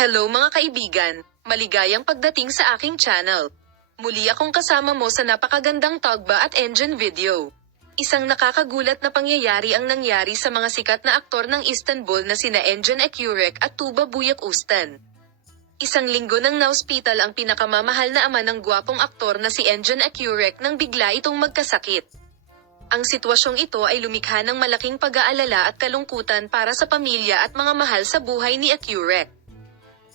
Hello mga kaibigan, maligayang pagdating sa aking channel. Muli akong kasama mo sa napakagandang tugba at engine video. Isang nakakagulat na pangyayari ang nangyari sa mga sikat na aktor ng Istanbul na sina Engin Akyurek at Tuba Büyüküstün. Isang linggo nang naospital ang pinakamamahal na ama ng gwapong aktor na si Engin Akyurek nang bigla itong magkasakit. Ang sitwasyong ito ay lumikha ng malaking pag-aalala at kalungkutan para sa pamilya at mga mahal sa buhay ni Akyurek.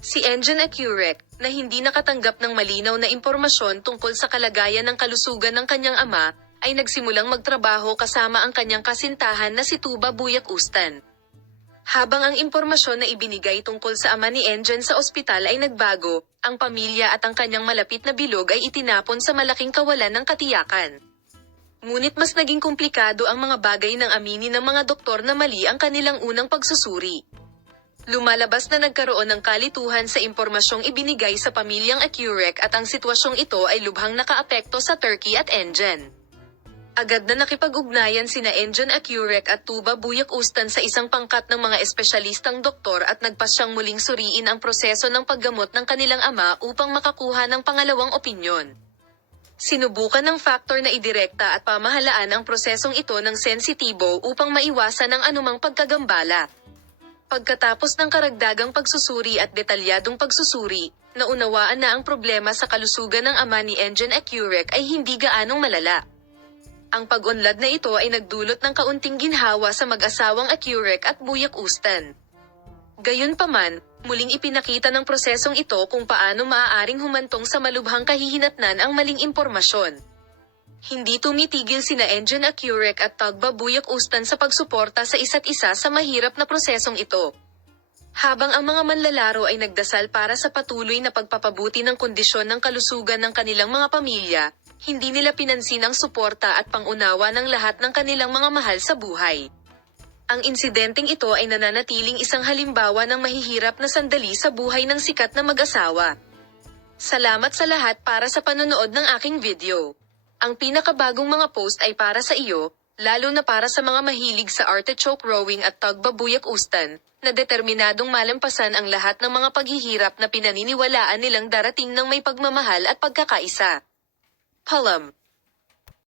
Si Engin Akyurek, na hindi nakatanggap ng malinaw na impormasyon tungkol sa kalagayan ng kalusugan ng kanyang ama, ay nagsimulang magtrabaho kasama ang kanyang kasintahan na si Tuba Büyüküstün. Habang ang impormasyon na ibinigay tungkol sa ama ni Engin sa ospital ay nagbago, ang pamilya at ang kanyang malapit na bilog ay itinapon sa malaking kawalan ng katiyakan. Ngunit mas naging komplikado ang mga bagay nang aminin ng mga doktor na mali ang kanilang unang pagsusuri. Lumalabas na nagkaroon ng kalituhan sa impormasyong ibinigay sa pamilyang Akyurek at ang sitwasyong ito ay lubhang nakaapekto sa Turkey at Engin. Agad na nakipag-ugnayan sina Engin Akyurek at Tuba Büyüküstün sa isang pangkat ng mga espesyalistang doktor at nagpasyang muling suriin ang proseso ng paggamot ng kanilang ama upang makakuha ng pangalawang opinyon. Sinubukan ng factor na idirekta at pamahalaan ang prosesong ito ng sensitibo upang maiwasan ang anumang pagkagambala. Pagkatapos ng karagdagang pagsusuri at detalyadong pagsusuri, naunawaan na ang problema sa kalusugan ng ama ni Engin Akyurek ay hindi gaanong malala. Ang pag-unlad na ito ay nagdulot ng kaunting ginhawa sa mag-asawang Akyurek at Büyüküstün. Gayunpaman, muling ipinakita ng prosesong ito kung paano maaaring humantong sa malubhang kahihinatnan ang maling impormasyon. Hindi tumitigil sina Engin Akyurek at Tuba Büyüküstün sa pagsuporta sa isa't isa sa mahirap na prosesong ito. Habang ang mga manlalaro ay nagdasal para sa patuloy na pagpapabuti ng kondisyon ng kalusugan ng kanilang mga pamilya, hindi nila pinansin ang suporta at pangunawa ng lahat ng kanilang mga mahal sa buhay. Ang insidenteng ito ay nananatiling isang halimbawa ng mahihirap na sandali sa buhay ng sikat na mag-asawa. Salamat sa lahat para sa panonood ng aking video. Ang pinakabagong mga post ay para sa iyo, lalo na para sa mga mahilig sa artichoke rowing at Tuba Büyüküstün, na determinadong malampasan ang lahat ng mga paghihirap na pinaniniwalaan nilang darating ng may pagmamahal at pagkakaisa. Paalam.